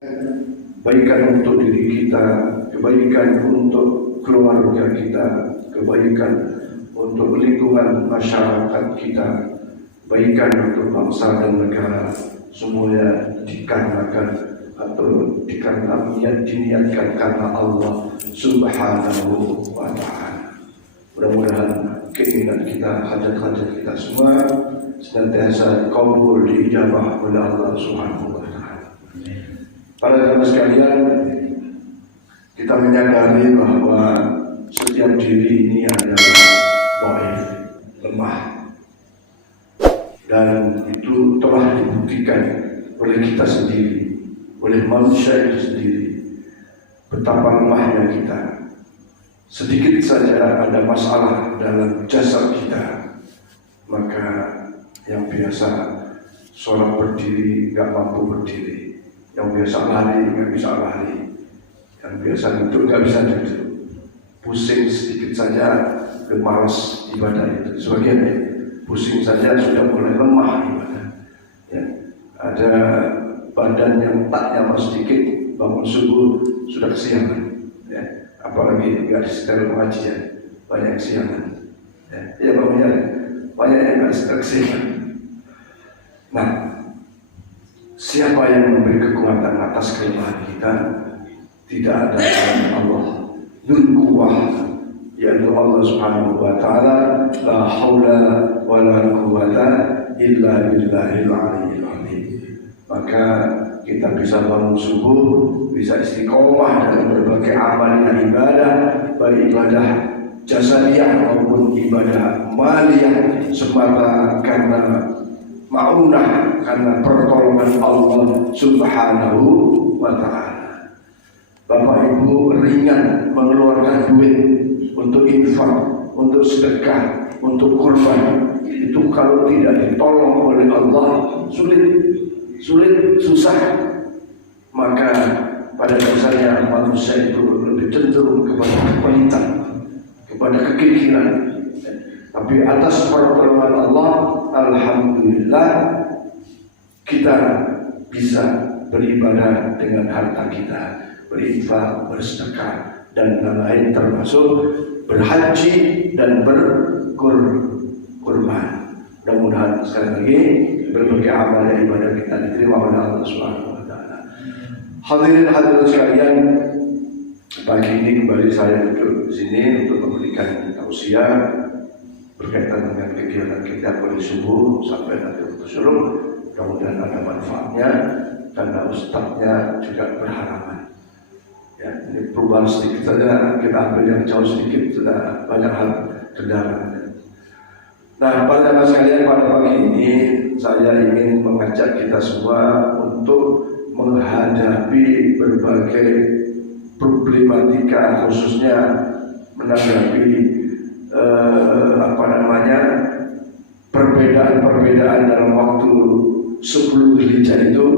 kebaikan untuk diri kita, kebaikan untuk keluarga kita, kebaikan untuk lingkungan masyarakat kita, kebaikan untuk bangsa dan negara, semuanya dikarenakan atau diniatkan karena Allah Subhanahu wa Ta'ala. Mudah-mudahan keinginan kita, hajat-hajat kita semua senantiasa kabul diijabah oleh Allah Subhanahu wa Ta'ala. Para jemaah sekalian, kita menyadari bahwa setiap diri ini adalah dhaif, lemah, dan itu telah dibuktikan oleh kita sendiri, oleh manusia itu sendiri, betapa lemahnya kita. Sedikit saja ada masalah dalam jasad kita, maka yang biasa sholat berdiri nggak mampu berdiri, yang biasa lari nggak bisa lari, yang biasa duduk nggak bisa duduk, pusing sedikit saja malas ibadah itu. Sebagiannya pusing saja sudah mulai lemah ibadah. Ya, ada badan yang tak nyaman sedikit, bangun subuh sudah kesiangan. Ya, apalagi nggak disetel pengajian, banyak kesiangan. Ya bangunnya banyak yang nggak disetel kesiangan. Nah, siapa yang memberi kekuatan atas kelemahan kita? Tidak ada selain Allah. Dzul Quwwah, yaitu Allah Subhanahu wa Ta'ala. La haula wa la quwwata illa billahil aliyyil azim. Maka kita bisa bangun subuh, bisa istiqomah dalam berbagai amalnya ibadah, baik ibadah jasadiyah maupun ibadah maliyah, semata karena ma'unah, karena pertolongan Allah Subhanahu wa Ta'ala. Bapak Ibu ringan mengeluarkan duit untuk infak, untuk sedekah, untuk kurban. Itu kalau tidak ditolong oleh Allah sulit, susah. Maka pada dasarnya manusia itu lebih cenderung kepada kepelintan, kepada kekikiran. Tapi atas pertolongan Allah, alhamdulillah kita bisa beribadah dengan harta kita, berinfak, bersedekah, dan lain-lain, termasuk berhaji dan berkurban. Mudah-mudahan sekali lagi berbagai amal dan ibadah kita diterima oleh Allah Subhanahu wa Ta'ala. Hadirin sekalian, pagi ini kembali saya duduk di sini untuk memberikan tausiah berkaitan dengan kegiatan kita mulai subuh sampai nanti waktu syuruk. Mudah-mudahan ada manfaatnya, karena ustadznya juga berharapan. Ya, ini perubahan sedikit saja, kita ambil yang jauh sedikit, sudah banyak hal kendala. Nah, para jemaah sekalian, pada pagi ini saya ingin mengajak kita semua untuk menghadapi berbagai problematika, khususnya menanggapi perbedaan dalam waktu sebelum Dzulhijjah itu.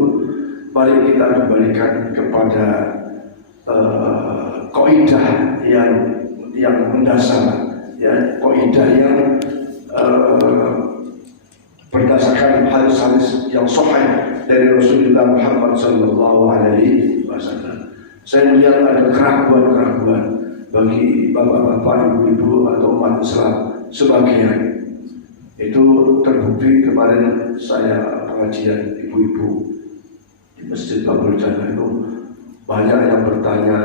Mari kita kembalikan kepada kaidah yang mendasar, ya, kaidah yang berdasarkan hadis-hadis yang sahih dari Rasulullah Muhammad sallallahu alaihi wasallam. Saya melihat ada keraguan-keraguan bagi bapak-bapak, ibu-ibu atau umat Islam sebagian. Itu terbukti kemarin saya pengajian ibu-ibu di Masjid Babul Jannah itu, banyak yang bertanya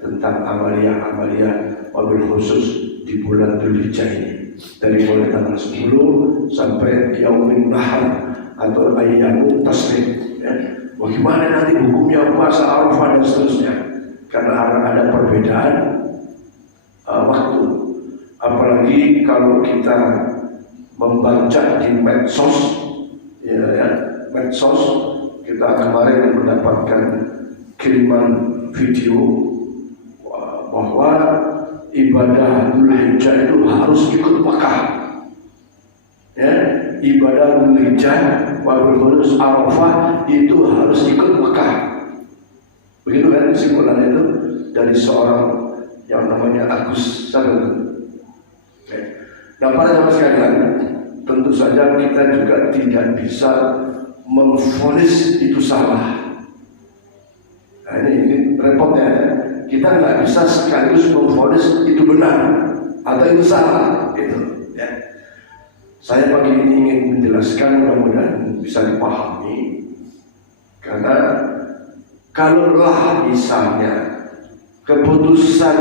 tentang amalia-amalia wabil khusus di bulan Dzulhijjah ini, dari mulai tanggal 10 sampai Yaumul Nahar atau Ayyamut Tasrik, ya. Bagaimana nanti hukumnya puasa Arafah dan seterusnya, karena ada perbedaan waktu. Apalagi kalau kita membaca di medsos, medsos, kita kemarin mendapatkan kiriman video bahwa ibadah Dzulhijjah itu harus ikut Mekah. Ya, ibadah Dzulhijjah wabil khusus Arafah itu harus ikut Mekah. Begitu kan kesimpulannya itu dari seorang yang namanya Agus Sabar. Nah, para jemaah sekalian, tentu saja kita juga tidak bisa memvonis itu salah. Nah, ini repotnya. Kita nggak bisa sekaligus memvonis itu benar atau itu salah, gitu. Ya. Saya pagi ini ingin menjelaskan, mudah-mudahan bisa dipahami. Karena kalaulah misalnya keputusan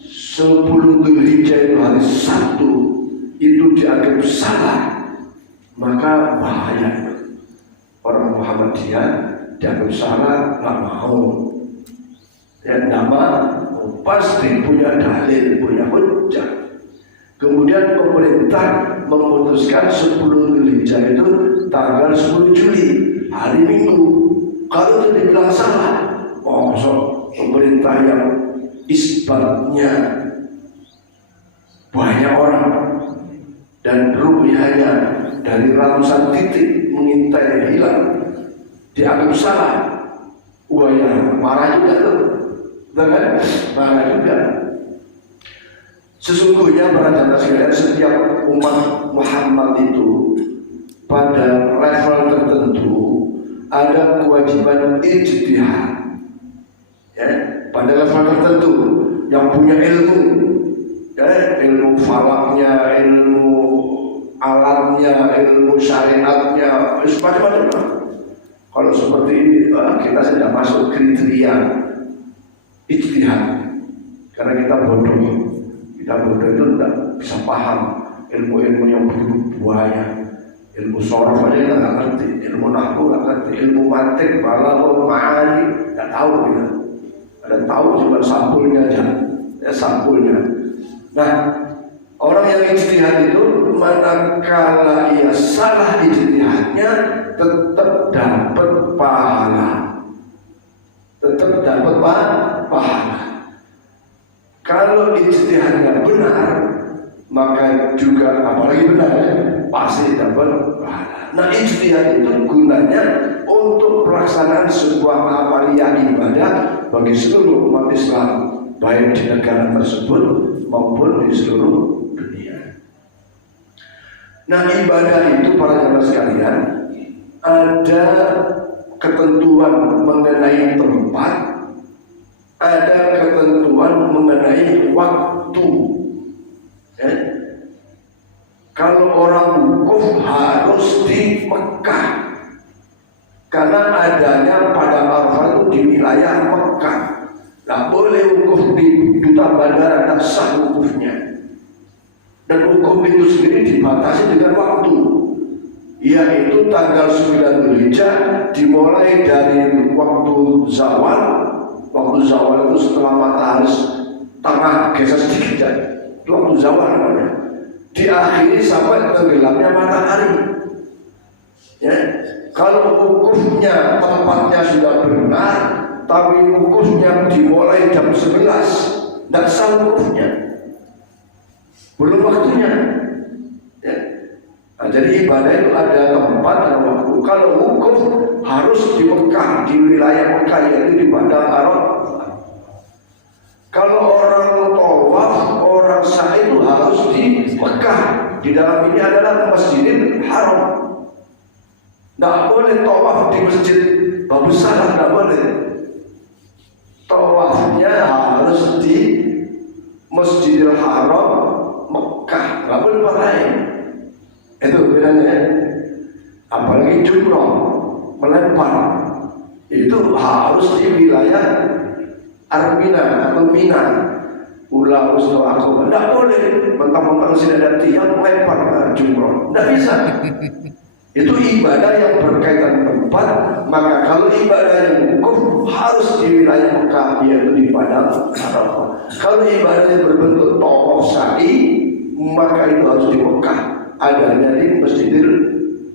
10 Dzulhijjah itu hari Sabtu itu dianggap salah, maka bahaya. Orang Muhammadiyah dianggap salah, nggak mau. Ya, nama pasti punya dalil, punya hujjah. Kemudian pemerintah memutuskan 10 Dzulhijjah itu tanggal 10 Juli, hari Minggu. Kalau itu dibilang salah, pemerintah yang isbatnya banyak orang dan rupiahnya dari ratusan titik mengintai hilang, dianggap salah. Wah ya, marah juga tuh. Dengan marah juga. Sesungguhnya para jamaah sekalian, setiap umat Muhammad itu pada level tertentu ada kewajiban ijtihad. Ya, pada level tertentu yang punya ilmu, ya, ilmu falaknya, ilmu alamnya, ilmu syariatnya, macam-macam. Kalau seperti ini, kita sudah masuk kriteria ijtihad, karena kita bodoh itu tidak bisa paham ilmu-ilmu yang begitu banyak. Ilmu sorof aja kita nggak ngerti, ilmu nahwu nggak ngerti, ilmu mantik, balaghah, ma'ani nggak tahu kita. Ada tahu cuma sampulnya aja, ya sampulnya. Nah, orang yang ijtihad itu manakala ia salah ijtihadnya tetap dapat pahala. Tetap dapat pahala. Kalau ijtihadnya benar, maka juga apalagi benar ya, pasti dapat pahala. Nah, ijtihad itu gunanya untuk pelaksanaan sebuah amaliyah ibadah bagi seluruh umat Islam, baik di negara tersebut maupun di seluruh dunia. Nah, ibadah itu para jamaah sekalian ada ketentuan mengenai tempat, ada ketentuan mengenai waktu. Ya. Kalau orang wukuf harus di Mekah, karena adanya pada Arafah itu di wilayah Mekah. Nah, boleh wukuf di duta bandara, tak sah wukufnya. Dan wukuf itu sendiri dibatasi dengan waktu, yaitu tanggal 9 Dzulhijjah dimulai dari waktu zawal. Waktu zawal itu setelah matahari tengah geser sedikit ya, itu waktu zawal namanya. Diakhiri sampai tenggelamnya matahari. Ya, kalau wukufnya tempatnya sudah benar, tapi wukufnya dimulai jam 11, tidak sah wukufnya, belum waktunya. Ya. Nah, jadi ibadah itu ada tempat dan waktu. Kalau wukuf harus di Mekah, di wilayah Mekah, yaitu di Padang Arafah. Kalau orang tawaf, orang sa'i itu harus di Mekah. Di dalam ini adalah Masjidil Haram. Tidak boleh tawaf di Masjid Babu Salah, tidak boleh. Tawafnya harus di Masjidil Haram Mekah, tidak boleh tempat lain. Itu bedanya. Apalagi jumrah, melempar, itu harus di wilayah Armina atau Mina, Ula Usto Aku. Tidak boleh mentang-mentang sudah ada tiang melempar jumrah, tidak bisa. Itu ibadah yang berkaitan tempat. Maka kalau ibadah yang wukuf harus di wilayah Mekah, yaitu di Padang Arafah. Kalau ibadahnya berbentuk tawaf sa'i, maka itu harus di Mekah, adanya di Masjidil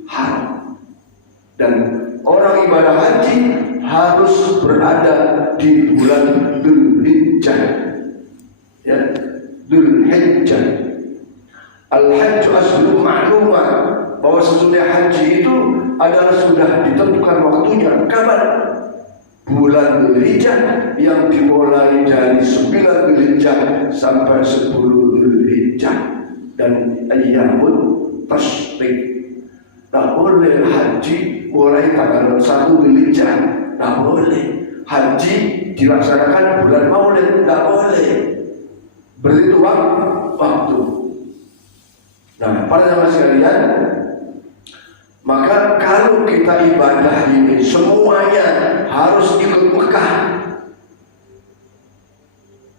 Haram. Dan orang ibadah haji harus berada di bulan Dzulhijjah. Ya, Dzulhijjah. Al-Hajju Ashhurun Ma'lumat, bahwa sesungguhnya haji itu adalah sudah ditentukan waktunya. Kapan? Bulan Dzulhijjah, yang dimulai dari 9 Dzulhijjah sampai 10 Dzulhijjah, dan ayyamut tasyrik. Tak boleh haji mulai tanggal 1 Dzulhijjah, tak boleh. haji dilaksanakan bulan Maulid, nggak boleh. Berarti itu waktu. Nah, para jamaah sekalian, maka kalau kita ibadah ini semuanya harus ikut Mekah,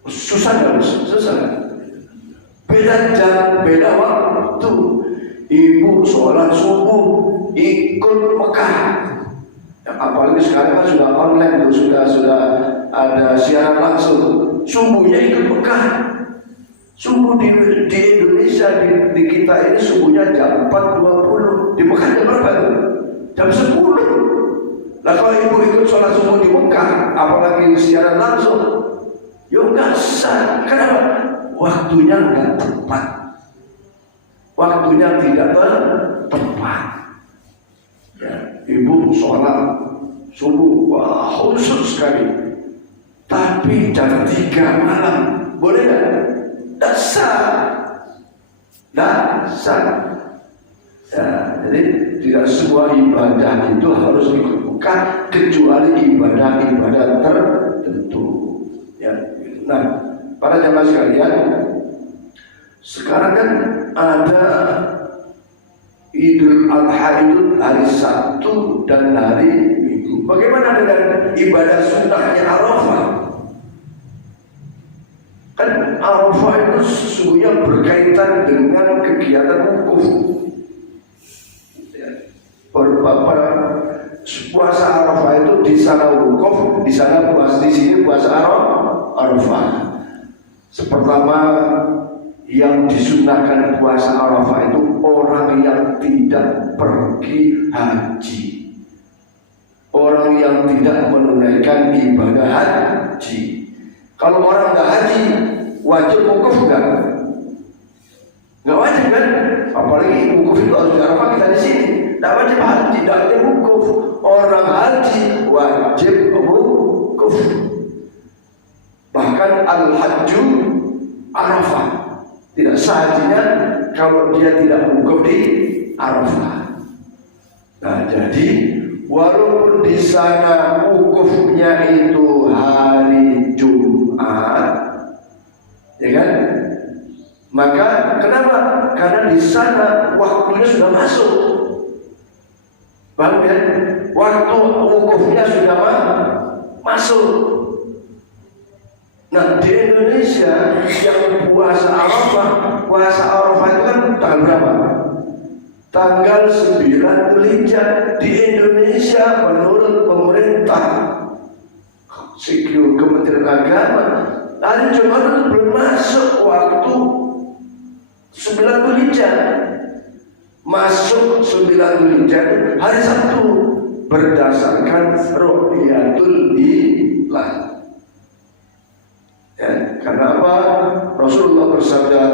susah nggak? Susah. Beda jam, beda waktu. Ibu sholat subuh ikut Mekah. Apalagi sekarang kan sudah online tuh, sudah ada siaran langsung. Subuhnya ikut Mekah. Subuh di Indonesia di kita ini subuhnya jam 4.20. Di Mekah jam berapa tuh? Jam 10. Nah kalau ibu ikut sholat subuh di Mekah, apalagi siaran langsung, ya nggak sah. Kenapa? Waktunya nggak tepat. Waktunya tidak tepat. Ya, ibu sholat subuh, wah khusus sekali. Tapi jam 3 malam, boleh nggak? Dasar. Ya, jadi tidak semua ibadah itu harus ikut Mekah kecuali ibadah-ibadah tertentu. Ya. Nah, para jamaah sekalian, sekarang kan ada Idul Adha itu hari Sabtu dan hari Minggu. Bagaimana dengan ibadah sunnahnya Arafah? Kan Arafah itu sesungguhnya berkaitan dengan kegiatan wukuf. Para puasa Arafah itu di sana wukuf, di sana puasa, di sini puasa Arafah. Pertama yang disunahkan puasa Arafah itu orang yang tidak pergi haji, orang yang tidak menunaikan ibadah haji. Kalau orang nggak haji, wajib wukuf nggak? Nggak wajib kan? Apalagi wukuf itu harus di Arafah, kita di sini. Nggak wajib haji, tidak wajib wukuf. Orang haji wajib wukuf. Bahkan al-hajju Arafah. Tidak sah hajinya kalau dia tidak wukuf di Arafah. Nah, jadi walaupun di sana wukufnya itu hari Jumat, ya kan? Maka kenapa? Karena di sana waktunya sudah masuk. Paham ya? Waktu wukufnya sudah masuk. Nah, di Indonesia yang puasa Arafah itu kan tanggal berapa? Tanggal 9 Dzulhijjah. Di Indonesia menurut pemerintah Kementerian Agama, hari Jumat itu belum masuk waktu 9 Dzulhijjah. Masuk 9 Dzulhijjah itu hari Sabtu berdasarkan ru'yatul hilal. Ya, karena apa? Rasulullah bersabda,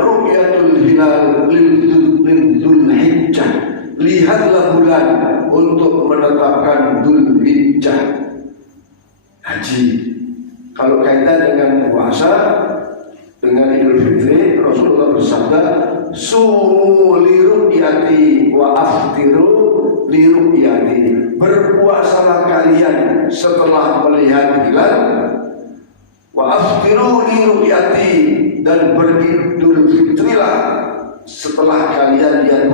ru'yatul hilal lil Dzulhijjah. Lihatlah bulan untuk menetapkan Dzulhijjah. Haji. Kalau kaitan dengan puasa, dengan Idul Fitri, Rasulullah bersabda, sumu liru'yati wa aftiru liru'yati. Berpuasalah kalian setelah melihat hilal, wa aftiru liru'yati, dan beridul fitrilah setelah kalian lihat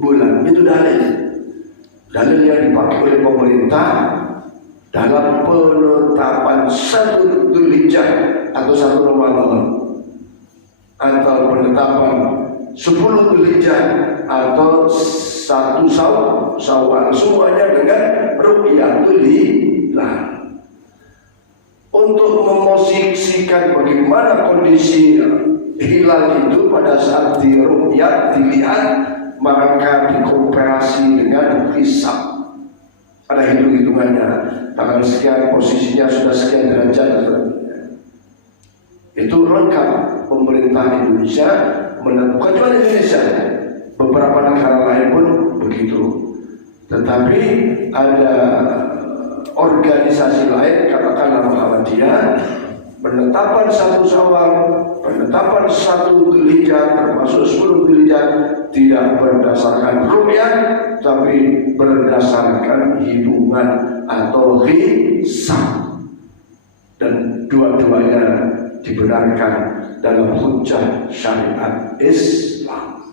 bulan. Itu dalil yang dipakai oleh pemerintah dalam penetapan 1 Dzulhijjah atau 1 Ramadan, atau penetapan 10 Dzulhijjah atau 1 Syawal, semuanya dengan ru'yatul hilal. Untuk memosisikan bagaimana kondisi hilal itu pada saat diru'yat, dilihat, maka dikomparasi dengan hisab. Ada hitung-hitungannya, tanggal sekian posisinya sudah sekian derajat. Itu lengkap. Pemerintah Indonesia menentukan, cuma Indonesia, beberapa negara lain pun begitu. Tetapi ada organisasi lain, katakanlah Muhammadiyah, penetapan 1 Syawal, penetapan 1 Dzulhijjah termasuk 10 Dzulhijjah tidak berdasarkan ru'yat, tapi berdasarkan hitungan atau hisab, dan dua-duanya dibenarkan dalam hujjah syariat Islam.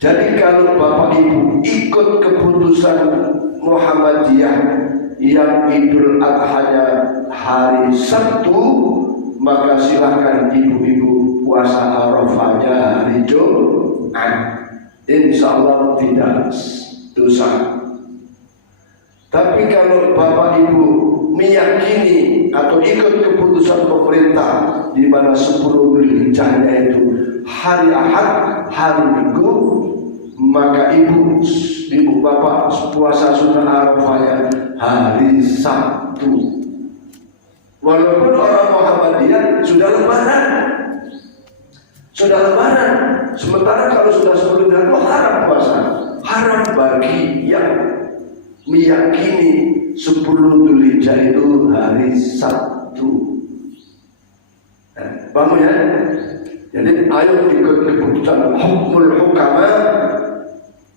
Jadi kalau Bapak Ibu ikut keputusan Muhammadiyah yang Idul Adha-nya hari Sabtu, maka silakan ibu-ibu puasa Arafahnya hari Jumat. Insya Allah tidak dosa. Tapi kalau Bapak Ibu meyakini atau ikut keputusan pemerintah di mana 10 Dzulhijjahnya itu hari Ahad, hari Minggu, maka ibu bapak puasa sunnah Arafahnya hari Sabtu. Walaupun orang Muhammadiyah sudah lebaran, sementara kalau sudah 10 Dzulhijjah itu haram puasa. Haram bagi yang meyakini 10 Dzulhijjah itu hari Sabtu. Paham ya? Jadi ayo ikut keputusan hukmul hukama,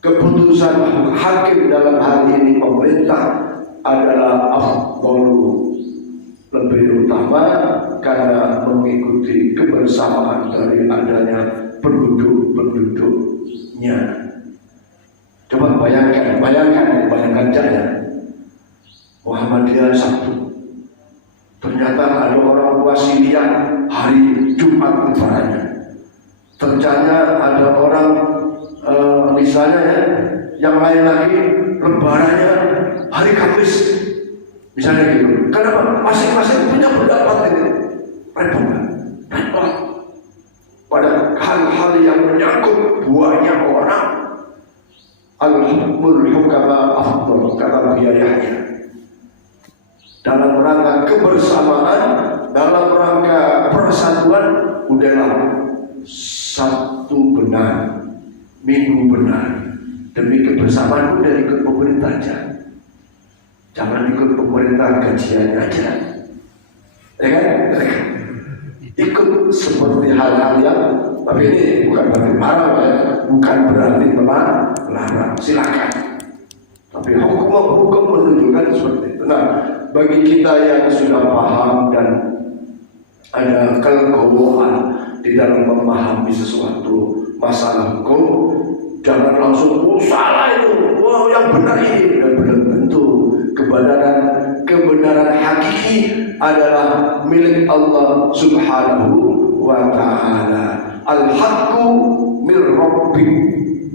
keputusan hakim dalam hari ini pemerintah adalah afdalu, lebih utama karena mengikuti kebersamaan dari adanya penduduk-penduduknya. Coba bayangkan saja Muhammadiyah Sabtu, ternyata ada orang Wasilian hari Jumat lebarannya, ternyata ada orang misalnya ya, yang lain lagi lebarannya hari Kamis, misalnya gitu. Kenapa? Masing-masing punya pendapat itu. Repot. Pada hal-hal yang menyangkut banyak orang, al-hukmul hukama afdal, kata biayanya. Dalam rangka kebersamaan, dalam rangka persatuan, udahlah Sabtu benar, Minggu benar. Demi kebersamaan udah ikut pemerintah aja. Jangan ikut pemerintah gajian aja, ya kan? Ikut seperti hal-hal yang, tapi ini bukan berarti marah ya, bukan berarti melarang, silakan. Tapi hukum menunjukkan seperti itu. Nah, bagi kita yang sudah paham dan ada kelegowoan di dalam memahami sesuatu masalah hukum, jangan langsung salah itu, yang benar ini. Dan belum tentu kebenaran hakiki adalah milik Allah Subhanahu wa ta'ala. Al-haqqu min rabbik,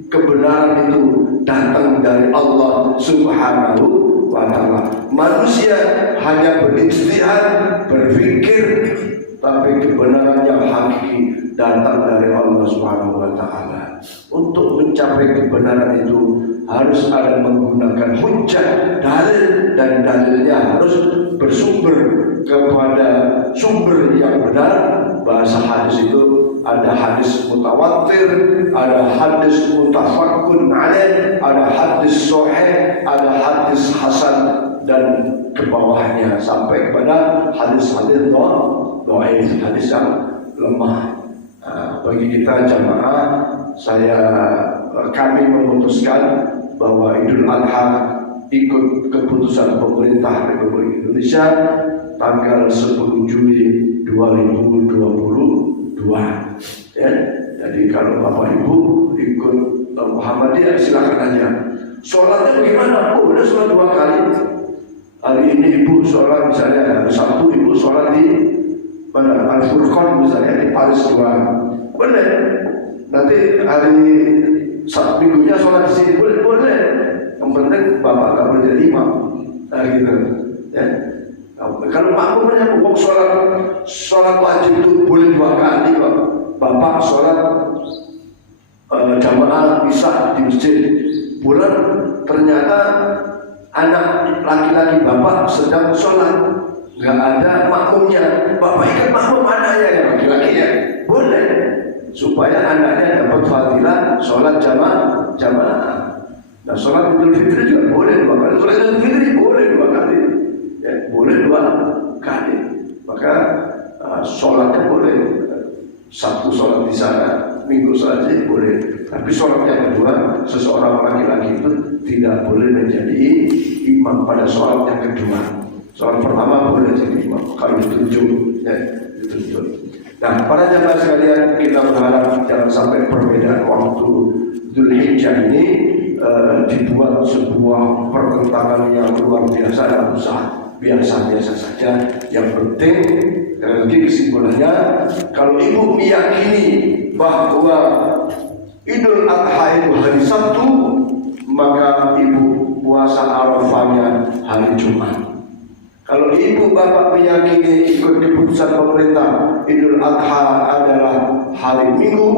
kebenaran itu datang dari Allah Subhanahu wa ta'ala. Manusia hanya berijtihad, berpikir, tapi kebenaran yang hakiki datang dari Allah Subhanahu wa ta'ala. Untuk mencapai kebenaran itu harus ada menggunakan hujjah, dalil, dan dalilnya harus bersumber kepada sumber yang benar. Bahasa hadis itu ada hadis mutawatir, ada hadis mutafaqqun alaih, ada hadis sahih, ada hadis hasan, dan ke bawahnya sampai kepada hadis-hadis dhaif, hadis yang lemah. Bagi kita jamaah, kami memutuskan bahwa Idul Adha ikut keputusan pemerintah Republik Indonesia tanggal 10 Juli 2022. Ya, jadi kalau Bapak Ibu ikut Muhammadiyah silakan aja. Sholatnya bagaimana? Udah sholat 2 kali. Hari ini Ibu sholat misalnya hari Sabtu, Ibu sholat di mana? Al-Furqan misalnya di Paris 2. Boleh. Nanti hari Sabtu Minggunya sholat di sini boleh. Yang penting Bapak nggak boleh jadi imam. Nah gitu. Ya. Kalau makmumnya sholat wajib itu boleh 2 kali kok. Bapak sholat jamaah isya di masjid. Bulan ternyata anak laki-laki Bapak sedang sholat, nggak ada makmumnya. Bapak ikut makmum anaknya yang laki-laki ya, boleh. Supaya anaknya dapat fadilah sholat jamaah. Nah, sholat Idul Fitri juga boleh 2 kali. Sholat Idul Fitri boleh 2 kali. Ya, boleh 2 kali. Maka sholatnya boleh. Sabtu sholat di sana, minggu saja boleh. Tapi sholat yang kedua, seseorang laki-laki itu tidak boleh menjadi imam pada sholat yang kedua. Sholat pertama boleh jadi imam kalau ditunjuk, ya, ditunjuk. Nah, para jamaah sekalian, kita berharap jangan sampai perbedaan waktu Dzulhijjah ini dibuat sebuah pertentangan yang luar biasa dan usah biasa-biasa saja. Yang penting, lagi kesimpulannya, kalau ibu meyakini bahwa Idul Adha itu hari Sabtu, maka ibu puasa Arafahnya hari Jumat. Kalau ibu bapak meyakini ikut keputusan pemerintah Idul Adha adalah hari Minggu,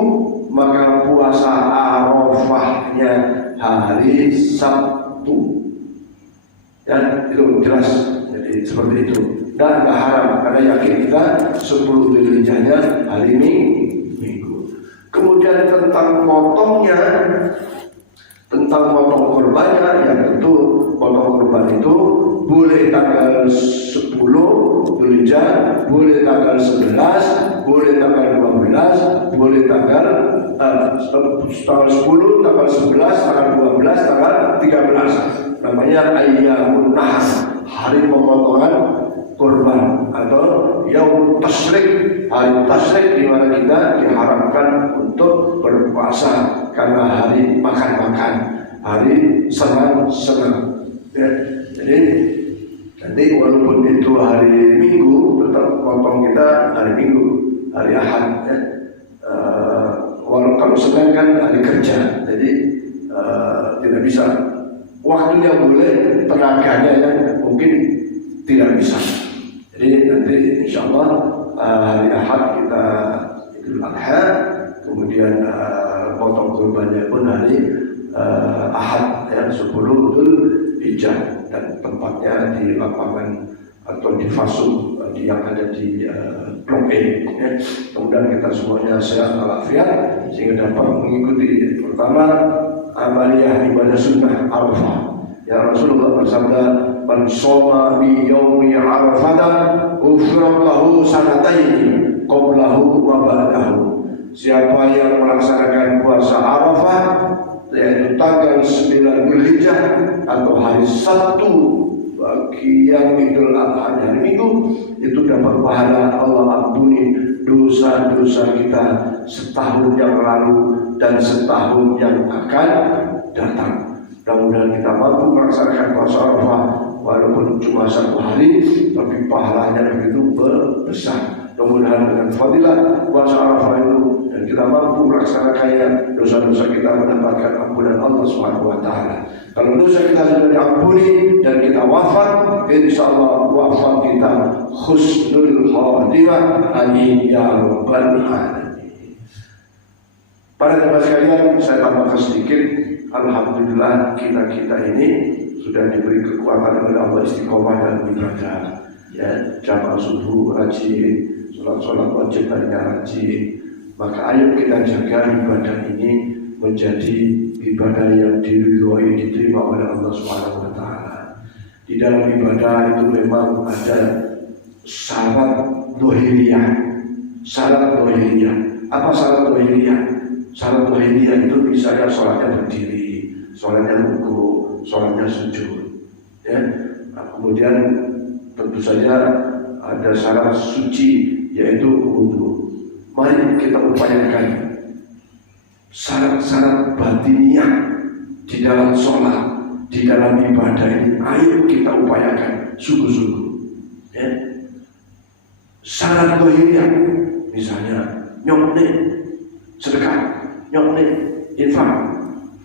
maka puasa Arafahnya hari Sabtu. Dan itu jelas, jadi seperti itu. Dan tidak haram, karena yakin kita 10 Dzulhijjahnya hari Minggu. Kemudian tentang potongnya, tentang potong kurbannya, ya tentu potong kurban itu boleh tanggal 10 Dzulhijjah, boleh tanggal 11, boleh tanggal 12, boleh tanggal 10, tanggal 11, tanggal 12, tanggal 13. Namanya Ayyamun Nahar, hari pemotongan kurban atau Yaum Tasyrik, hari tasyrik di mana kita diharapkan untuk berpuasa karena hari makan-makan, hari senang-senang. Ya, jadi nanti walaupun itu hari Minggu, tetap potong kita hari Minggu, hari Ahad. Ya. Walaupun kalau senang kan hari kerja, jadi tidak bisa. Waktunya boleh, tenaganya yang mungkin tidak bisa. Jadi nanti insya Allah hari Ahad kita Idul Adha, kemudian potong kurbannya pun hari Ahad yang 10 Dzulhijjah, dan tempatnya di lapangan atau di Fasum yang ada di Blok E. Ya. Kemudian kita semuanya sehat walafiat sehingga dapat mengikuti pertama amaliyah ibadah sunnah Arafah. Ya Rasulullah bersabda, "Man shoma bi yaumi Arafah, ghufira lahu sanataini qablahu wa ba'dahu." Siapa yang melaksanakan puasa Arafah, yaitu tanggal 9 Dzulhijjah atau hari Sabtu bagi yang Idul Adha hari Minggu, itu dapat pahala Allah ampuni dosa-dosa kita setahun yang lalu dan setahun yang akan datang. Mudah-mudahan kita mampu melaksanakan puasa Arafah walaupun cuma 1 hari, tapi pahalanya begitu besar. Mudah-mudahan dengan fadilah puasa Arafah itu dan kita mampu melaksanakannya, dosa-dosa kita mendapatkan ampunan Allah Subhanahu wa taala. Kalau dosa kita sudah diampuni dan kita wafat, insyaallah wafat kita husnul khatimah. Amin ya rabbal alamin. Para jemaah sekalian, saya tambahkan sedikit. Alhamdulillah kita ini sudah diberi kekuatan oleh Allah istiqomah dan ibadah. Ya, jamaah subuh rajin, sholat wajib rajin. Maka ayo kita jaga ibadah ini menjadi ibadah yang diridhoi, diterima oleh Allah Subhanahu wa taala. Di dalam ibadah itu memang ada syarat dohiriyah. Syarat dohiriyah. Apa syarat dohiriyah? Syarat dohiriyah itu misalnya sholatnya berdiri, sholatnya ruku, sholatnya sujud. Ya. Nah, kemudian tentu saja ada syarat suci, yaitu wudu. Mari kita upayakan syarat-syarat batiniah di dalam sholat, di dalam ibadah ini. Ayo kita upayakan sungguh-sungguh. Ya. Syarat dohiriyah, misalnya nyokne sedekah, nyokne infak,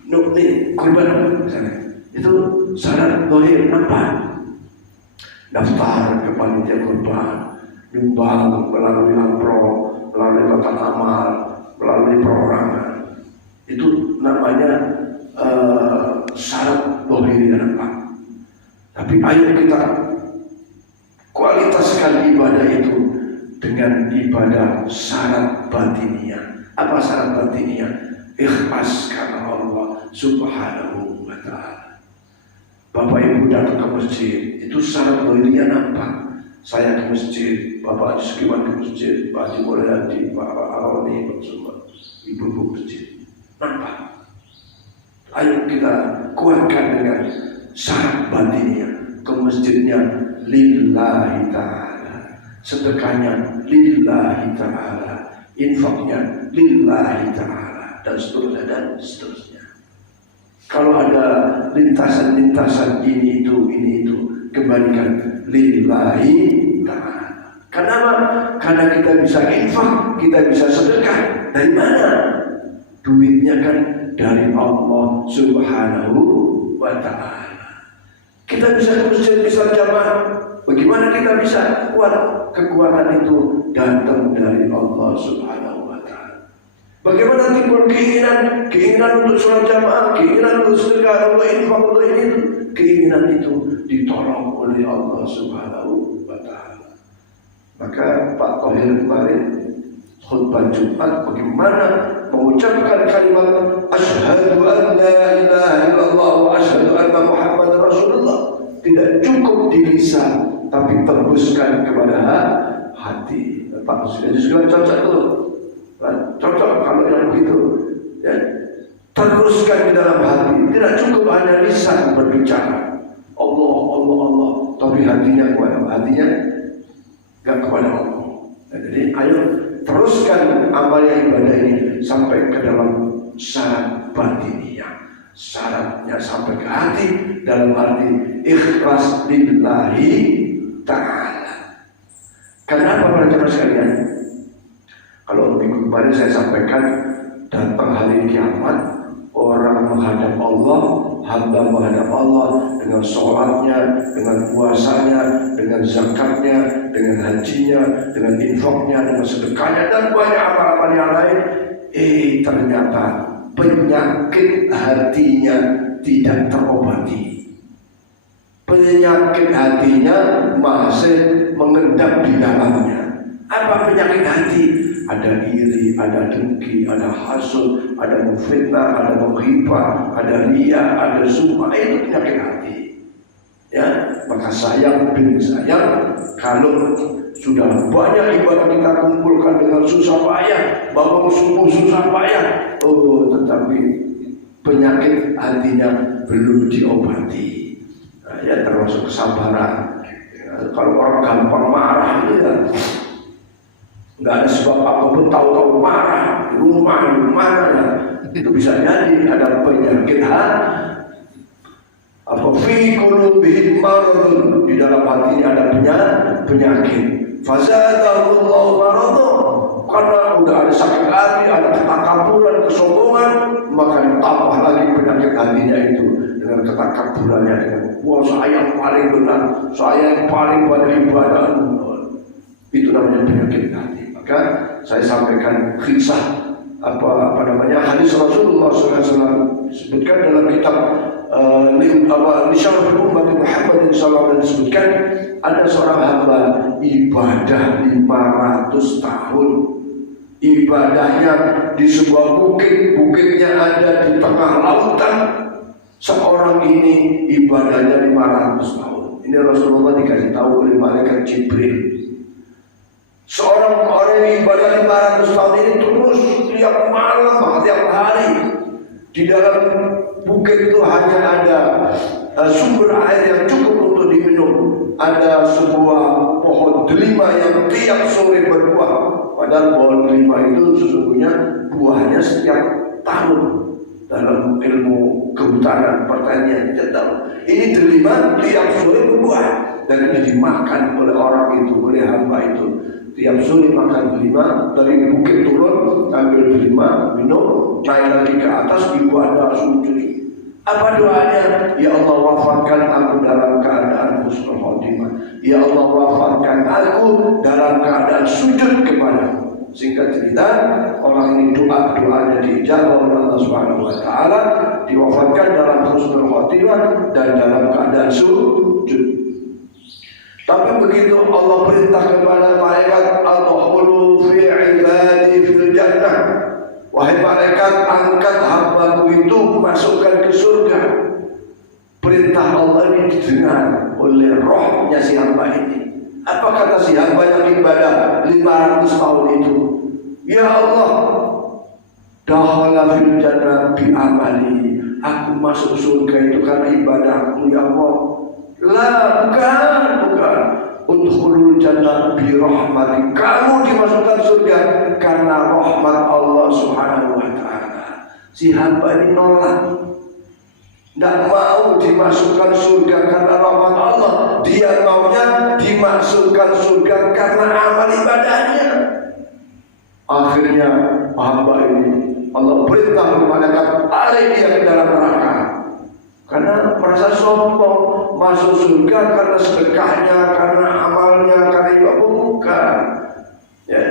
nyokne kurban, misalnya. Itu syarat dohir apa? Daftar ke panitia kurban, nyumbang melalui amplop, melalui kotak amal, melalui perorangan. Itu namanya syarat dohiriyah apa? Tapi ayo kita kualitaskan ibadah itu dengan ibadah syarat batiniah. Apa syarat batiniah? Ikhlas karena Allah Subhanahu wa ta'ala. Bapak ibu datang ke masjid, itu syarat dohiriyah apa? Saya ke masjid, Bapak Haji Sukiman ke masjid, Pak Haji Mulyadi, Pak Aroni, Pak Sumar. ibu-ibu masjid. Nampak? Ayo kita kuatkan dengan syarat batinnya. Ke masjidnya lillahi ta'ala, sedekahnya lillahi ta'ala, infaknya lillahi ta'ala, dan seterusnya. Kalau ada lintasan-lintasan ini itu kembalikan lillahi ta'ala. Kenapa? Karena kita bisa infak, kita bisa sedekah. Dari mana? Duitnya kan dari Allah Subhanahu wa ta'ala. Kita bisa ke masjid, bisa jamaah. Bagaimana kita bisa kuat? Kekuatan itu datang dari Allah Subhanahu wa ta'ala. Bagaimana timbul keinginan untuk sholat jamaah, keinginan untuk sedekah, untuk infak, untuk ini itu. Keinginan itu ditolong oleh Allah Subhanahu wa ta'ala. Maka Pak Thohir kemarin khutbah Jumat bagaimana mengucapkan kalimat asyhadu an la ilaha illallah wa asyhadu anna Muhammadar Rasulullah tidak cukup di lisan tapi tembuskan kepada hati. Pak Presiden juga cocok tuh, cocok kalau yang begitu ya. Teruskan di dalam hati, tidak cukup hanya lisan berbicara Allah Allah Allah tapi hatinya nggak kepada Allah. Jadi ayo teruskan amalan ibadah ini sampai ke dalam syarat batinnya. Syaratnya sampai ke hati, dalam arti ikhlas lillahi ta'ala. Kenapa para jemaah sekalian? Kalau minggu kemarin saya sampaikan datang hari kiamat, orang menghadap Allah, hamba menghadap Allah dengan sholatnya, dengan puasanya, dengan zakatnya, dengan hajinya, dengan infaknya, dengan sedekahnya dan banyak amal-amal yang lain. Ternyata penyakit hatinya tidak terobati. Penyakit hatinya masih mengendap di dalamnya. Apa penyakit hati? Ada iri, ada dengki, ada hasud, ada memfitnah, ada menghibah, ada riya, ada sum'ah. Itu penyakit hati. Ya, maka sayang bin sayang kalau sudah banyak ibadah kita kumpulkan dengan susah payah, bangun subuh susah payah, tetapi penyakit hatinya belum diobati. Nah, ya termasuk kesabaran. Ya, kalau orang gampang marah, ya nggak ada sebab apapun tahu-tahu marah di rumah di mana ya. Itu bisa jadi ada penyakit hati. Apa fi qulubihim maradun, di dalam hatinya ada penyakit. Fazadahullahu maradun, karena udah ada sakit hati, ada ketakaburan, kesombongan, maka ditambah lagi penyakit hatinya itu dengan ketakaburannya, dengan saya yang paling benar, saya yang paling banyak ibadah. Itu namanya penyakit hati. Maka saya sampaikan kisah hadis Rasulullah SAW disebutkan dalam kitab Nisyaul Umat Muhammad SAW, disebutkan ada seorang hamba ibadah 500 tahun. Ibadahnya di sebuah bukit, bukitnya ada di tengah lautan. Seorang ini ibadahnya 500 tahun. Ini Rasulullah dikasih tahu oleh malaikat Jibril. Seorang orang yang ibadah 500 tahun ini terus tiap malam, tiap hari. Di dalam bukit itu hanya ada sumber air yang cukup untuk diminum. Ada sebuah pohon delima yang tiap sore berbuah. Padahal pohon delima itu sesungguhnya buahnya setiap tahun. Dalam ilmu kehutanan pertanian kita tahu. Ini delima tiap sore berbuah dan ini dimakan oleh orang itu, oleh hamba itu. Tiap sore makan delima, dari bukit turun, ambil delima, minum, naik lagi ke atas, ibadah sujud. Apa doanya? Ya Allah, wafatkan aku dalam keadaan husnul khotimah. Ya Allah, wafatkan aku dalam keadaan sujud kepadamu. Singkat cerita, orang ini doanya diijabah oleh Allah Subhanahu wa ta'ala, diwafatkan dalam husnul khotimah dan dalam keadaan sujud. Tapi begitu Allah perintah kepada malaikat, adkhulu fi ibadi fil jannah. Wahai malaikat, angkat hambaku itu, masukkan ke surga. Perintah Allah ini didengar oleh rohnya si hamba ini. Apa kata si hamba yang ibadah 500 tahun itu? Ya Allah, dakhala fil jannah bi amali, aku masuk surga itu karena ibadahku ya Allah. Bukan. Udkhulul jannah bi rahmati, kamu dimasukkan surga karena rahmat Allah Subhanahu wa taala. Si hamba ini nolak, tidak mau dimasukkan surga karena rahmat Allah. Dia maunya dimasukkan surga karena amal ibadahnya. Akhirnya hamba ini Allah perintah malaikat tarik dia ke dalam neraka karena merasa sombong masuk surga karena sedekahnya, karena amalnya, karena ibadah, bukan. Ya.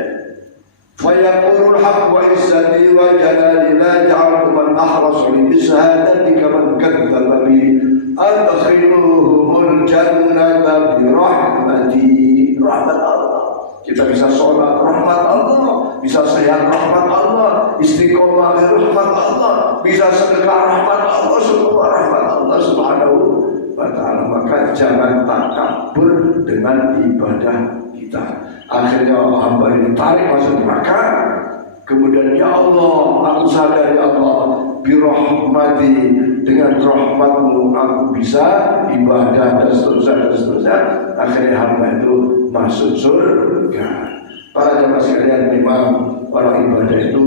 Fayaqulul haqq wa izzati wa jalali la ja'altu man ahrasu li shahadatika man kadzdzaba bi adkhiluhumul jannata bi rahmati. Rahmat Allah. Kita bisa sholat rahmat Allah, bisa sehat rahmat Allah, istiqomah rahmat Allah, bisa sedekah rahmat Allah, semua rahmat Allah Subhanahu wa ta'ala. Maka jangan takabur dengan ibadah kita. Akhirnya hamba ini tarik masuk neraka. Kemudian ya Allah, aku sadar ya Allah, birahmati, dengan rahmatmu aku bisa ibadah dan seterusnya. Akhirnya hamba itu masuk surga. Para jemaah sekalian, memang orang ibadah itu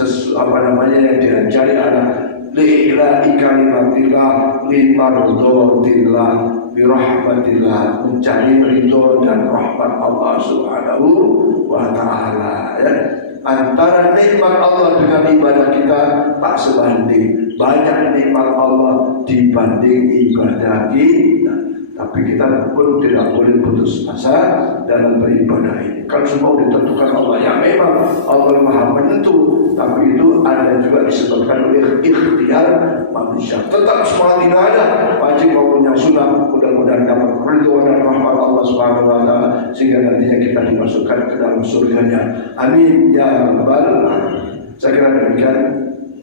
yang diajari anak li'la'i kalimatillah limardotillah birahmatillah, mencari ridho dan rahmat Allah Subhanahu wa ta'ala. Ya. Antara nikmat Allah dengan ibadah kita tak sebanding. Banyak nikmat Allah dibanding ibadah kita. Tapi kita pun tidak boleh putus asa dalam beribadah ini. Kalau semua ditentukan Allah, ya memang Allah Maha menentu, tapi itu ada juga disebabkan oleh ikhtiar manusia. Tetap semangat ibadah, wajib maupun yang sunnah, mudah-mudahan dapat ridho dan rahmat Allah Subhanahu wa taala sehingga nantinya kita dimasukkan ke dalam surganya. Amin ya rabbal alamin. Saya kira demikian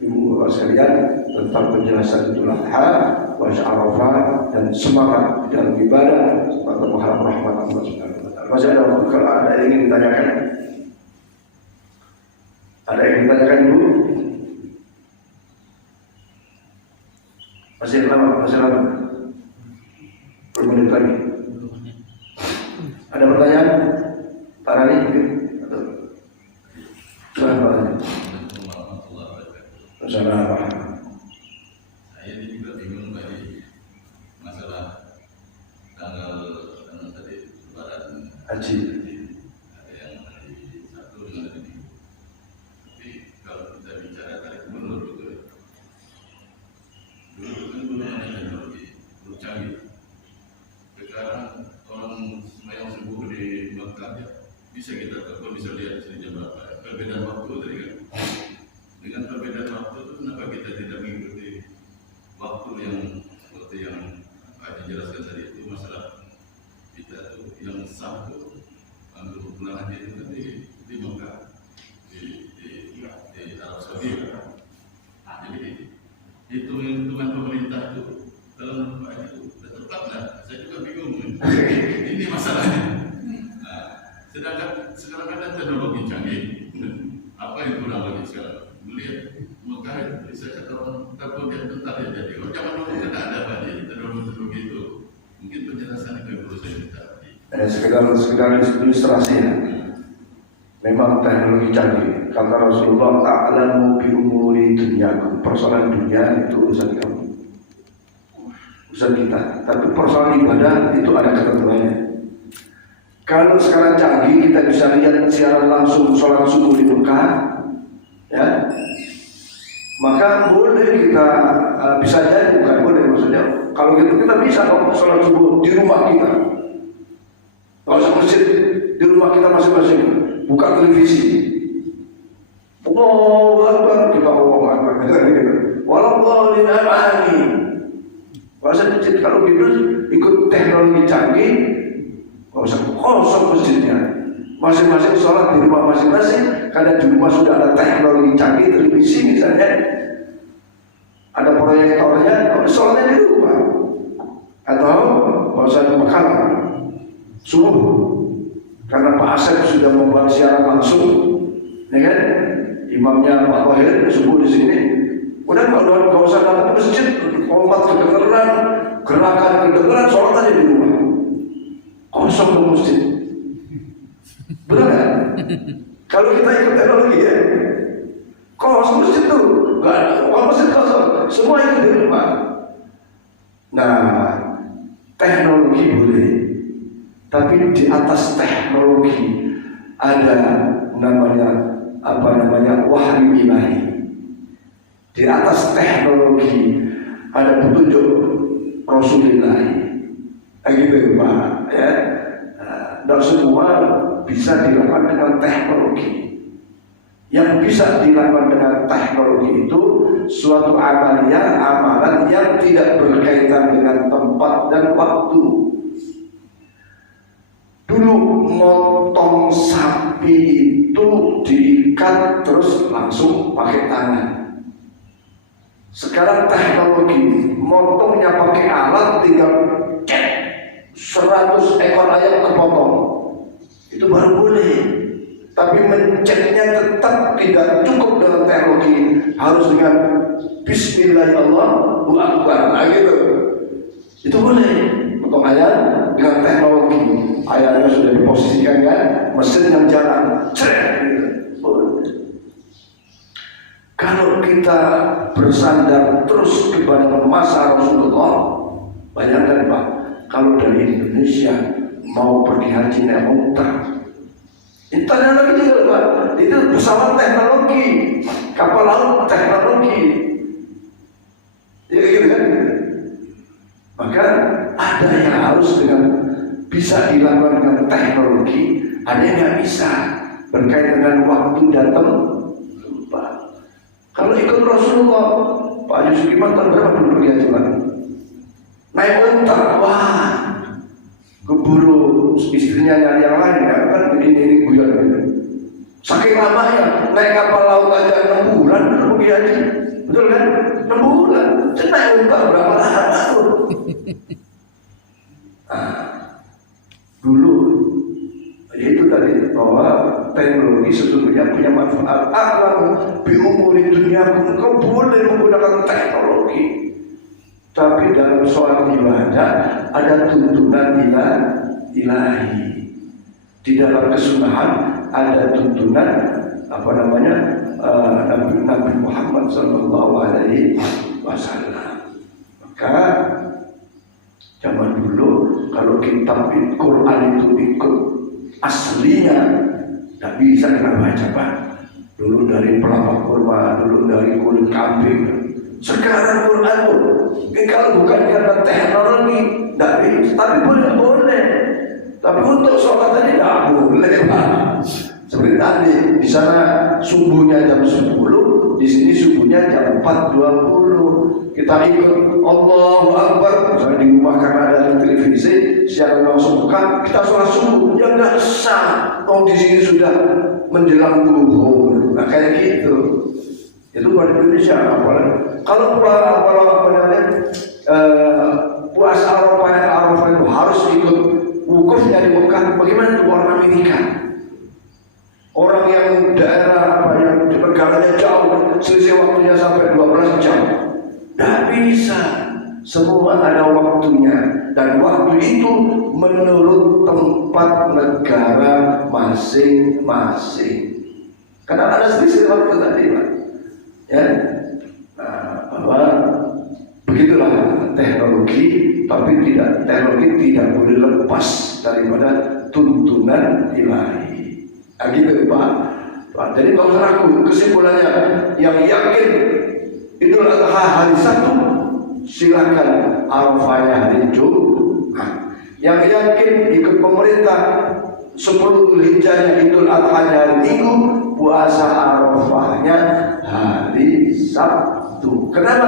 Ibu Bapak sekalian tentang penjelasan Idul Adha wa Arafah dan semangat di dalam ibadah serta mengharap rahmat Allah Subhanahu wa taala. Masih ada waktu kalau ada yang ingin ditanyakan? Ada yang ditanyakan dulu? Masih lama. Bermenit lagi. Ada pertanyaan? Pak Rani? Assalamualaikum. Saya juga bingung tadi masalah tanggal tadi lebaran Haji. Ada yang hari Sabtu dengan hari Minggu. Tapi kalau kita bicara tarik mundur dulu kan belum ada teknologi, belum canggih. Sekarang orang yang sembuh di Mekah ya, bisa kita telepon, bisa lihat di jam berapa. Perbedaan waktu tadi kan. Dengan perbedaan waktu itu kenapa kita tidak mengikuti waktu yang seperti yang Pak jelaskan tadi itu, masalah kita tuh yang Sabtu ambil pulang haji itu kan di Mekah di Arab Saudi. Jadi hitungan pemerintah itu dalam Pak itu sudah tepat lah. Saya juga bingung. Ini masalahnya. Nah, sedangkan sekarang ada teknologi canggih. Apa yang kurang lagi sekarang? Melihat Mekah bisa orang takut dia bentar ya jadi. Kalau zaman dulu tidak ada Pak di teknologi itu. Mungkin penjelasan itu perlu saya minta. Sekedar ilustrasi ya. Memang teknologi canggih. Kata Rasulullah, ta'lamu bi umuri dunyakum. Persoalan dunia itu urusan kamu, urusan kita. Tapi persoalan ibadah itu ada ketentuannya. Kalau sekarang canggih, kita bisa lihat secara langsung sholat subuh di Mekah, ya, maka boleh kita bisa jadi, bukan boleh maksudnya. Kalau gitu kita bisa sholat subuh di rumah kita. Kalau masjid di rumah kita masing-masing, buka televisi. Allahu Akbar, kita ngomong apa gitu. Wallahu linamani. Bahasa masjid kalau gitu ikut teknologi canggih, nggak usah kosong masjidnya. Masing-masing sholat di rumah masing-masing, karena di rumah sudah ada teknologi canggih, televisi misalnya, ada proyektornya, sholatnya di rumah. Atau bahasa makan subuh, karena Pak Asep sudah membuat siaran langsung, ya kan? imamnya Pak Wahid subuh di sini. Udah kalau nggak usah datang ke masjid, komat kedengeran, gerakan kedengeran, sholat aja di rumah. Kosong ke masjid. Benar kan? Kalau kita ikut teknologi ya, kosong masjid tuh, nggak ada masjid kosong, semua ikut di rumah. Nah, teknologi boleh, tapi di atas teknologi ada namanya wahyu ilahi. Di atas teknologi ada petunjuk Rasulullah. Gitu Pak ya. Nah, semua bisa dilakukan dengan teknologi. Yang bisa dilakukan dengan teknologi itu suatu amalan yang tidak berkaitan dengan tempat dan waktu. Dulu motong sapi itu diikat terus langsung pakai tangan. Sekarang teknologi motongnya pakai alat, tinggal 100 ekor ayam kepotong, itu baru boleh. Tapi mencetnya tetap tidak cukup dengan teknologi, harus dengan Bismillahirrahmanirrahim Akbar, nah gitu. Itu boleh potong ayam dengan teknologi. Ayamnya sudah diposisikan kan, mesin yang jalan, gitu. Kalau kita bersandar terus kepada masa Rasulullah, bayangkan Pak, kalau dari Indonesia mau pergi haji naik unta, itu teknologi juga Pak, itu pesawat teknologi, kapal laut teknologi, ya gitu kan. Maka ada yang harus dengan bisa dilakukan dengan teknologi, ada yang nggak bisa berkaitan dengan waktu dan tempat. Kalau ikut Rasulullah, Pak Yusuf Iman tahun berapa dulu pergi haji Pak? Naik unta, wah, keburu istrinya nyari yang lain ya, kan begini guyon. Saking lamanya, naik kapal laut aja 6 bulan dulu pergi haji, betul kan? 6 bulan, naik unta berapa lama tuh? Nah, dulu itu tadi bahwa teknologi sesungguhnya punya manfaat. Alam biumuri dunia, engkau boleh menggunakan teknologi, tapi dalam soal ibadah ada tuntunan ilahi. Di dalam kesunahan ada tuntunan Nabi Muhammad SAW. Maka zaman dulu kalau kitab Quran itu ikut aslinya, tidak bisa kita baca Pak. Dulu dari pelapa kurma, dulu dari kulit kambing. Sekarang Quran tuh, kalau bukan karena teknologi, tidak bisa. Tapi boleh. Tapi untuk sholat tadi tidak boleh Pak. Seperti tadi, di sana subuhnya jam 10, di sini subuhnya jam 4.20. Kita ikut Allahu Akbar, misalnya di rumah karena ada televisi, siang langsung buka, kita sholat subuh, ya nggak sah. Oh di sini sudah menjelang duhur, nah kayak gitu. Itu buat Indonesia apalagi. Kalau puasa Arafah itu harus ikut wukufnya di Mekah. Bagaimana itu orang Amerika? Orang yang daerah yang negaranya jauh, selisih waktunya sampai 12 jam. Tidak bisa, semua ada waktunya, dan waktu itu menurut tempat negara masing-masing. Karena ada selisih waktu tadi Pak. Ya, bahwa begitulah teknologi, tapi teknologi tidak boleh lepas daripada tuntunan ilahi. Gitu Pak. Jadi kalau ragu, kesimpulannya yang yakin Idul Adha hari Sabtu, silakan Arafahnya hari Jumat. Yang yakin ikut pemerintah 10 Dzulhijjahnya Idul Adha hari Minggu, puasa Arafahnya hari Sabtu. Kenapa?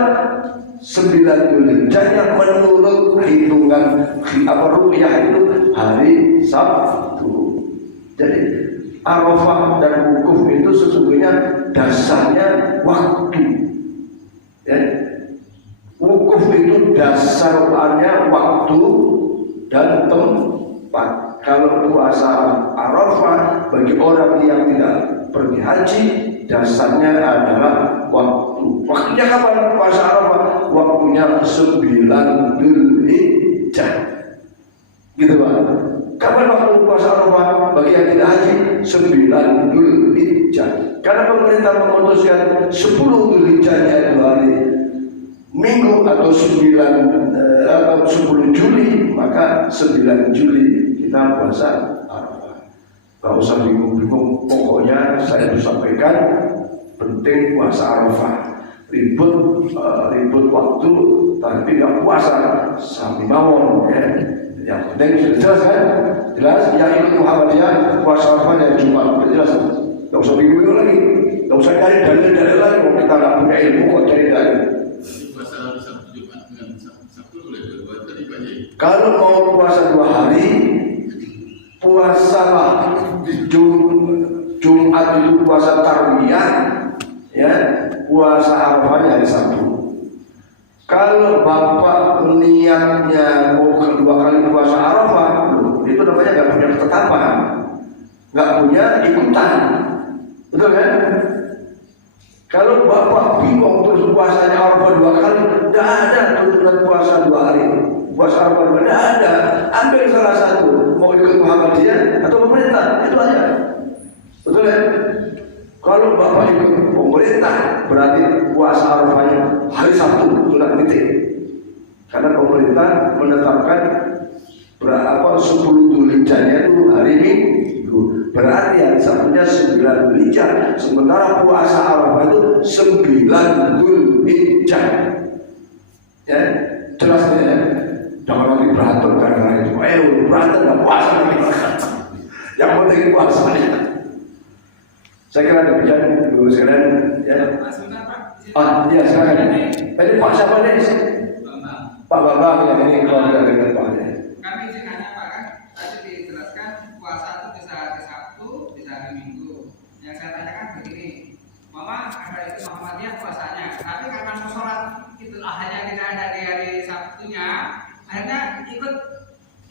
9 Dzulhijjahnya menurut hitungan ru'yah itu hari Sabtu. Jadi Arafah dan wukuf itu sesungguhnya dasarnya waktu. Ya. Wukuf itu dasarnya waktu dan tempat. Kalau puasa Arafah bagi orang yang tidak pergi haji dasarnya adalah waktu. Waktunya kapan puasa Arafah? Waktunya 9 Dzulhijjah. Gitu Pak. Kapan waktu puasa Arafah? Bagi yang tidak haji 9 Dzulhijjah. Karena pemerintah memutuskan 10 Dzulhijjahnya itu hari Minggu atau 10 Juli, maka 9 Juli kita puasa Arafah. Gak usah bingung-bingung, pokoknya saya sampaikan penting puasa Arafah. Ribut waktu, tapi gak puasa sampai mawon ya. Yang penting sudah jelas kan? Jelas, yang ikut Muhammadiyah puasa Arafah dari Jumat, jelas. Gak usah bingung lagi, gak usah cari dalil-dalil lagi. Kita gak punya ilmu kok cari dalil. Kalau mau puasa 2 hari, puasalah Jumat itu puasa tarwiyah, ya, puasa Arafahnya hari Sabtu. Kalau bapak niatnya mau 2 kali puasa Arafah, itu namanya nggak punya ketetapan, nggak punya ikutan, betul kan? Kalau bapak bingung terus puasanya Arafah 2 kali, tidak ada tuntunan puasa 2 hari. Puasa Arafah tidak ada. Ambil salah satu, mau ikut Muhammadiyah atau pemerintah, itu aja. Betul ya? Kalau bapak ikut pemerintah, berarti puasa Arafahnya hari Sabtu, sudah titik. Karena pemerintah menetapkan berapa 10 Dzulhijjahnya itu hari Minggu. Berarti hari Sabtunya 9 Dzulhijjah. Sementara puasa Arafah itu 9 Dzulhijjah. Ya, jelas ya. Jangan lagi berantem karena itu. Berantem dan puasa lagi. Yang penting puasanya. Saya kira demikian dulu sekalian. Ya. Iya silakan. Tadi Pak siapa nih? Pak Bambang yang ini keluarga dengan Pak. Kami izin nanya Pak, kan tadi dijelaskan puasa itu bisa hari Sabtu, bisa hari Minggu. Yang saya tanyakan begini, Mama ada itu Muhammadiyah puasanya, tapi karena mau sholat itu hanya tidak ada di hari Sabtunya, akhirnya ikut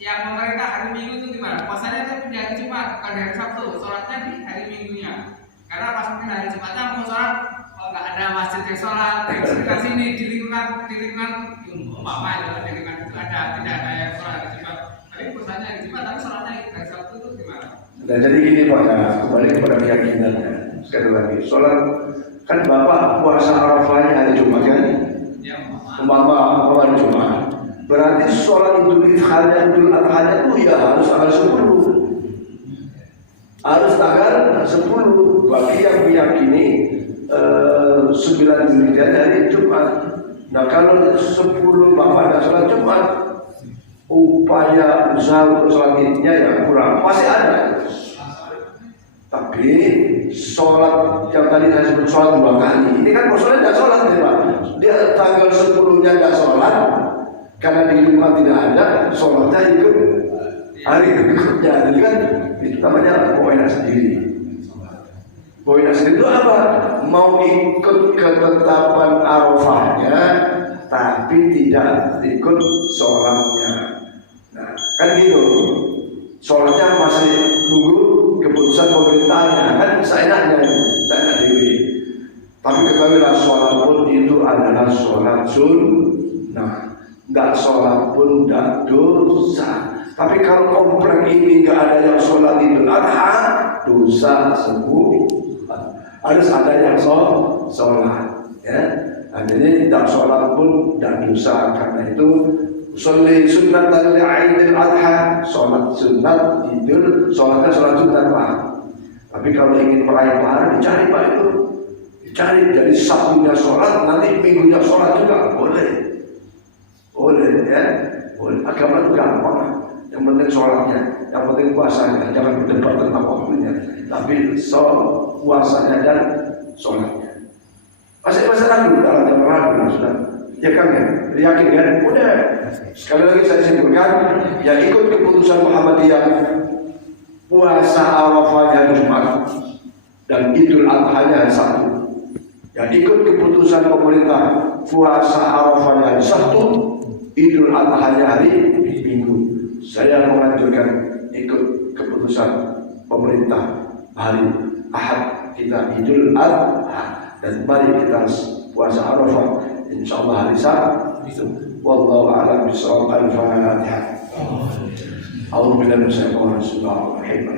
yang pemerintah hari Minggu itu gimana? Puasanya kan di hari Jumat, bukan di hari Sabtu, sholatnya di hari Minggunya. Karena pas mungkin hari Jumatnya mau sholat, nggak ada masjid yang sholat, di sini di lingkungan Mama itu di lingkungan itu ada tidak ada yang sholat hari Jumat. Tapi puasanya hari Jumat, tapi sholatnya hari Sabtu itu gimana? Nah, jadi gini Pak, kembali kepada keyakinannya. Sekali lagi, sholat kan Bapak puasa Arafahnya hari Jumat kan? Ya, Mama hari Jumat. Berarti sholat Idul Adha itu ya harus tanggal 10. Harus tanggal 10. Bagi yang meyakini 9 Dzulhijjah hari Jumat. Nah kalau 10 Bapak tidak sholat Jumat, upaya usaha untuk selanjutnya yang kurang masih ada. Tapi sholat yang tadi saya sebut sholat 2 kali, ini kan maksudnya tidak sholat ya Pak. Dia tanggal 10-nya tidak sholat karena di rumah tidak ada, sholatnya ikut hari berikutnya. Jadi kan itu namanya poinnya sendiri. Poinnya sendiri itu apa? Mau ikut ketetapan Arafahnya, tapi tidak ikut sholatnya. Nah, kan gitu. Sholatnya masih nunggu keputusan pemerintahnya, kan seenaknya, seenak dewi. Tapi ketahuilah sholat pun itu adalah sholat sunnah. Nggak sholat pun nggak dosa. Tapi kalau komplek ini nggak ada yang sholat Idul Adha, dosa semua. Harus ada yang sholat, ya. Jadi tidak sholat pun tidak dosa. Karena itu Sholli sunnatan li'idil adha, sholat sunat Idul, sholatnya sholat sunat Pak. Tapi kalau ingin meraih pahala, dicari Pak itu, dicari. Jadi Sabtunya sholat, nanti Minggunya sholat juga boleh, ya, boleh. Agama itu gampang. Yang penting sholatnya, yang penting puasanya, jangan berdebat tentang waktunya. Tapi puasanya dan sholatnya. Masih ragu kalau ada ragu sudah. Ya kan ya, yakin kan? Udah. Sekali lagi saya simpulkan, yang ikut keputusan Muhammadiyah puasa Arafahnya Jumat dan Idul Adha-nya hari Sabtu. Yang ikut keputusan pemerintah puasa Arafahnya hari Sabtu, Idul Adha-nya hari Minggu. Saya menganjurkan ikut keputusan pemerintah hari Ahad kita Idul Adha, dan mari kita puasa Arafah insyaallah hari Sabtu. Wallahu a'lam bishawab. Al-Fatihah. A'udzu billahi minasyaitonir rajim.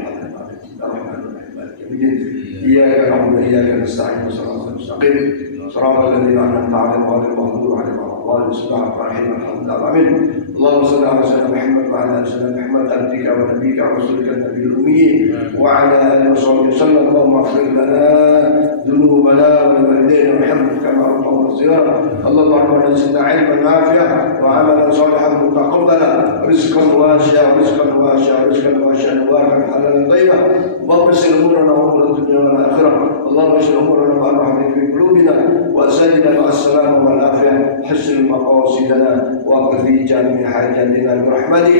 Iyyaka na'budu wa iyyaka nasta'in. Shiratal mustaqim. Shiratal ladzina an'amta 'alaihim ghairil maghdubi 'alaihim waladdallin. Bismillahirrahmanirrahim. Alhamdulillah. اللهم صل على سيدنا محمد وعلى ال سيدنا محمد عبدك ونبيك ورسولك النبي الامي وعلى اله وصحبه وسلم. اللهم اغفر لنا ذنوبنا ولوالدينا وارحمهم كما ربنا صغارا. اللهم ارزقنا زدنا علما نافعا وعملا صالحا متقبلا رزقا واسعا مباركا حلالا طيبا. اللهم يسر امورنا وامور الدنيا والاخره. اللهم يسر امورنا مع الرحمه في قلوبنا واسالنا مع السلامه والعافيه. حسن مقاصدنا واقضي جميع حاجاتنا برحمتك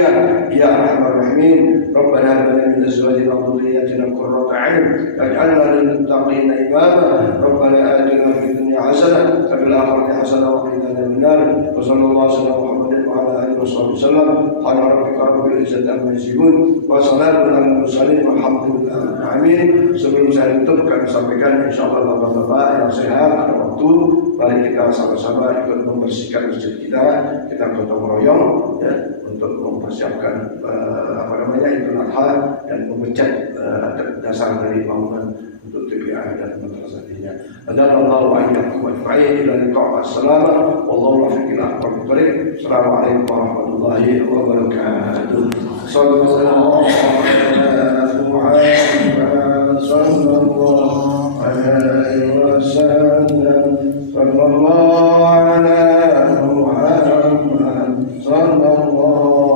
يا ارحم الراحمين. ربنا هب لنا من ازواجنا وذرياتنا قرة اعين واجعلنا للمتقين اماما. ربنا اتنا في الدنيا حسنه وفي الاخره حسنه وقنا عذاب النار. وصلى الله على محمد وعلى اله وصحبه وسلم. سبحان ربك رب العزه عما يصفون وسلام على المرسلين والحمد لله رب العالمين. Sebelum saya tutup, kami sampaikan insyaallah bapak-bapak yang sehat ada waktu, mari kita sama-sama ikut membersihkan masjid kita gotong royong ya, untuk mempersiapkan Idul Adha dan memecah dasar dari bangunan untuk TPA dan madrasahnya. Adallahu a'yyakum wa fa'in ila liqa' as-salamah wallahu muwaffiq ila aqwamit thoriq. Assalamualaikum warahmatullahi wabarakatuh. Sallallahu alaihi wasallam. Sallallahu ala Muhammad sallallahu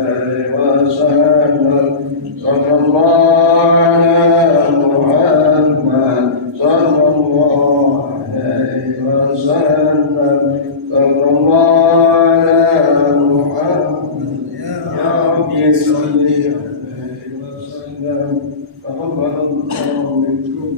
alaihi wasallam. Sallallahu ala Muhammad sallallahu alaihi wasallam. Sallallahu ala Muhammad ya Rabbi salli alaihi wasallam. Taqabbalallahu minkum.